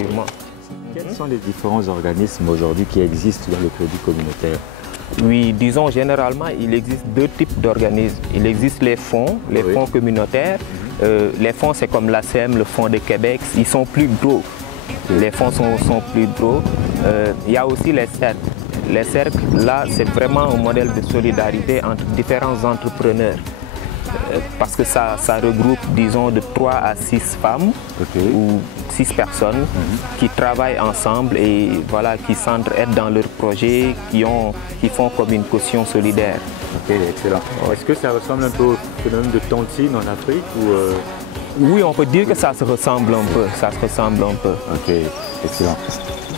effectivement. Quels sont les différents organismes aujourd'hui qui existent dans le crédit communautaire? Oui, disons généralement, il existe deux types d'organismes. Il existe les fonds communautaires. Les fonds, c'est comme l'ACM, le Fonds de Québec, ils sont plus gros. Les fonds sont plus gros. Il y a aussi les cercles. Les cercles, là, c'est vraiment un modèle de solidarité entre différents entrepreneurs. Parce que ça regroupe, disons, de 3 à 6 femmes ou 6 personnes qui travaillent ensemble et voilà, qui s'entraident dans leurs projets, qui font comme une caution solidaire. Ok, excellent. Est-ce que ça ressemble un peu au phénomène de tontine en Afrique ou Oui, on peut dire que ça se ressemble un peu. Ça se ressemble un peu. Ok, excellent.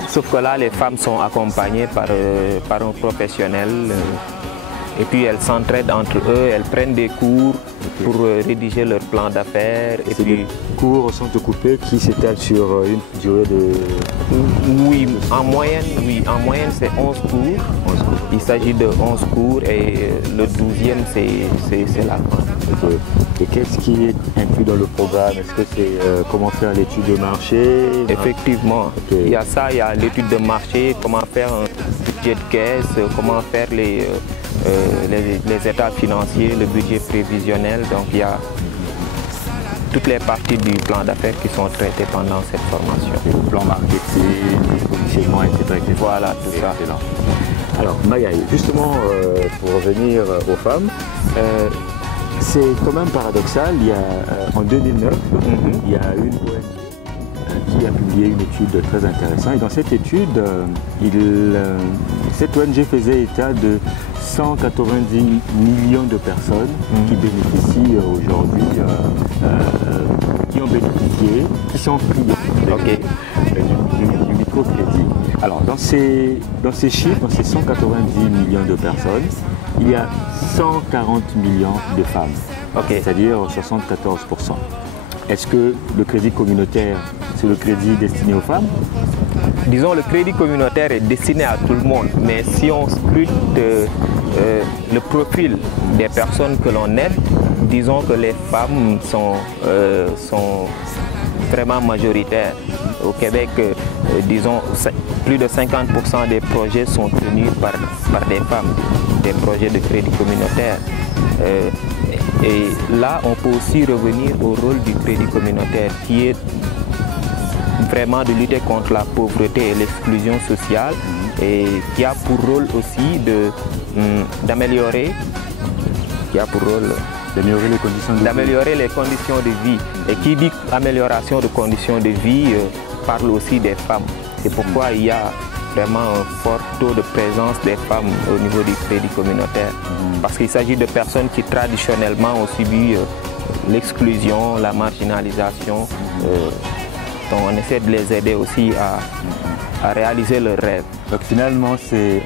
Sauf que là, les femmes sont accompagnées par un professionnel. Et puis elles s'entraident entre eux, elles prennent des cours pour rédiger leur plan d'affaires. Et puis des cours sont coupés qui s'étalent sur une durée de... Oui, en moyenne c'est 11 cours. Il s'agit de 11 cours et le 12e c'est la fin. Et qu'est-ce qui est inclus dans le programme? Est-ce que c'est comment faire l'étude de marché? Effectivement, il y a ça, il y a l'étude de marché, comment faire un budget de caisse, comment faire les états financiers, le budget prévisionnel. Donc il y a toutes les parties du plan d'affaires qui sont traitées pendant cette formation. Le plan marketing, le positionnement, etc. Voilà, tout ça. Alors Magaï, justement pour revenir aux femmes, c'est quand même paradoxal. Il y a, en 2009, il y a une ONG qui a publié une étude très intéressante. Et dans cette étude, cette ONG faisait état de 190 millions de personnes qui bénéficient aujourd'hui, qui ont bénéficié, qui sont pris du microcrédit. Alors dans ces chiffres, dans ces 190 millions de personnes, il y a 140 millions de femmes, c'est-à-dire 74%. Est-ce que le crédit communautaire, c'est le crédit destiné aux femmes? Disons, le crédit communautaire est destiné à tout le monde, mais si on scrute le profil des personnes que l'on aide, disons que les femmes sont vraiment majoritaires. Au Québec, disons, plus de 50% des projets sont tenus par des femmes, des projets de crédit communautaire. Et là, on peut aussi revenir au rôle du crédit communautaire qui est vraiment de lutter contre la pauvreté et l'exclusion sociale et qui a pour rôle aussi d'améliorer les conditions de vie. Et qui dit amélioration de conditions de vie parle aussi des femmes. C'est pourquoi il y a vraiment un fort taux de présence des femmes au niveau du crédit communautaire. Parce qu'il s'agit de personnes qui traditionnellement ont subi l'exclusion, la marginalisation. Donc on essaie de les aider aussi à réaliser leurs rêves. Donc finalement, c'est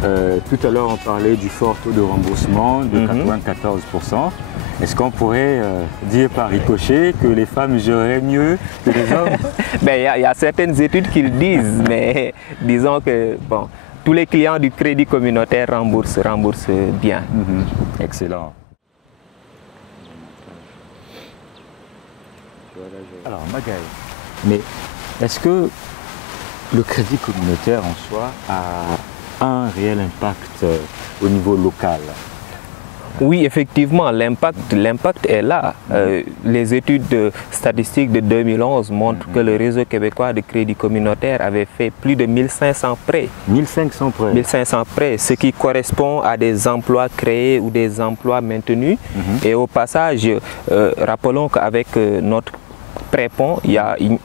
tout à l'heure on parlait du fort taux de remboursement de 94%. Est-ce qu'on pourrait dire par ricochet que les femmes géreraient mieux que les hommes? Il y a certaines études qui le disent, mais disons que bon, tous les clients du crédit communautaire remboursent bien. Excellent. Alors Magaï, mais est-ce que le crédit communautaire en soi a un réel impact au niveau local? Oui, effectivement, l'impact est là. Les études statistiques de 2011 montrent que le réseau québécois de crédit communautaire avait fait plus de 1500 prêts. 1500 prêts? 1500 prêts, ce qui correspond à des emplois créés ou des emplois maintenus. Et au passage, rappelons qu'avec notre prépont,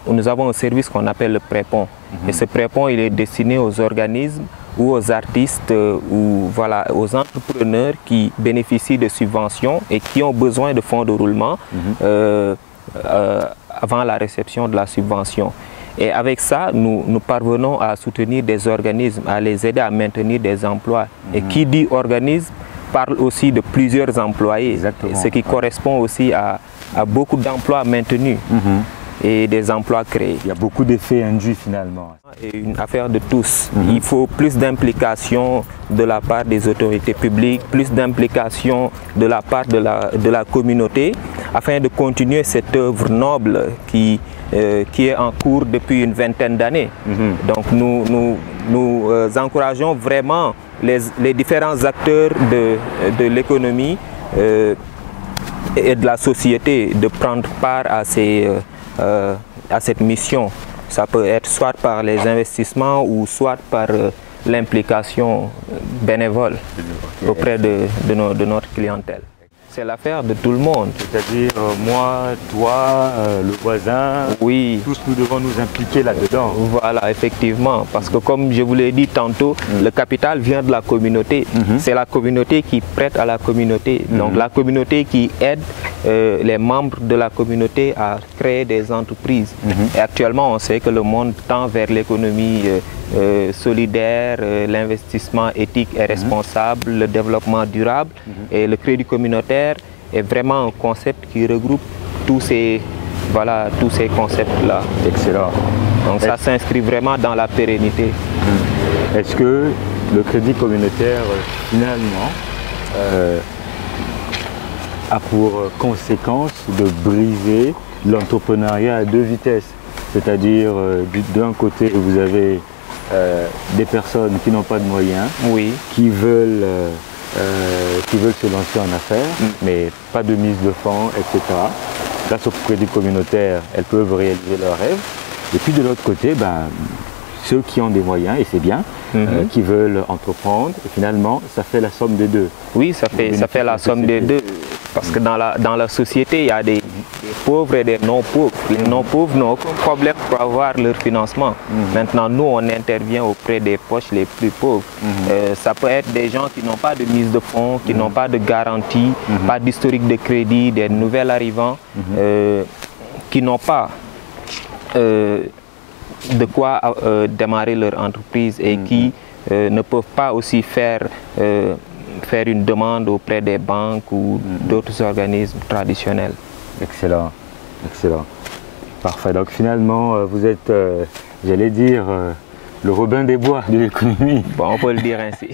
nous avons un service qu'on appelle le prépont. Et ce prépont, il est destiné aux organismes ou aux artistes ou voilà, aux entrepreneurs qui bénéficient de subventions et qui ont besoin de fonds de roulement avant la réception de la subvention. Et avec ça, nous parvenons à soutenir des organismes, à les aider à maintenir des emplois. Et qui dit organisme parle aussi de plusieurs employés, ce qui correspond aussi à beaucoup d'emplois maintenus. et des emplois créés. Il y a beaucoup d'effets induits finalement. C'est une affaire de tous. Il faut plus d'implication de la part des autorités publiques, plus d'implication de la part de la communauté, afin de continuer cette œuvre noble qui est en cours depuis une vingtaine d'années. Donc nous encourageons vraiment les différents acteurs de l'économie et de la société de prendre part à cette mission. Ça peut être soit par les investissements ou soit par l'implication bénévole auprès de notre clientèle. C'est l'affaire de tout le monde. C'est-à-dire moi, toi, le voisin, oui. Tous nous devons nous impliquer là-dedans. Voilà, effectivement. Parce que comme je vous l'ai dit tantôt, le capital vient de la communauté. C'est la communauté qui prête à la communauté. Donc la communauté qui aide les membres de la communauté à créer des entreprises. Et actuellement, on sait que le monde tend vers l'économie solidaire, l'investissement éthique et responsable, le développement durable. Et le crédit communautaire est vraiment un concept qui regroupe tous ces concepts-là. Excellent. Donc ça s'inscrit vraiment dans la pérennité. Est-ce que le crédit communautaire, finalement, a pour conséquence de briser l'entrepreneuriat à deux vitesses? C'est-à-dire, d'un côté, vous avez des personnes qui n'ont pas de moyens, qui veulent se lancer en affaires, mais pas de mise de fonds, etc. Grâce au crédit communautaire, elles peuvent réaliser leurs rêves. Et puis de l'autre côté, ceux qui ont des moyens, et c'est bien, qui veulent entreprendre, et finalement, ça fait la somme des deux. Oui, ça fait la somme des deux. Parce que dans la société, il y a des pauvres et des non-pauvres. Les non-pauvres n'ont aucun problème pour avoir leur financement. Maintenant, nous, on intervient auprès des poches les plus pauvres. Ça peut être des gens qui n'ont pas de mise de fonds, qui n'ont pas de garantie, pas d'historique de crédit, des nouvelles arrivants, qui n'ont pas de quoi démarrer leur entreprise et qui ne peuvent pas aussi faire une demande auprès des banques ou d'autres organismes traditionnels. Excellent, excellent. Parfait. Donc finalement, vous êtes, j'allais dire, le Robin des Bois de l'économie. Bon, on peut le dire ainsi.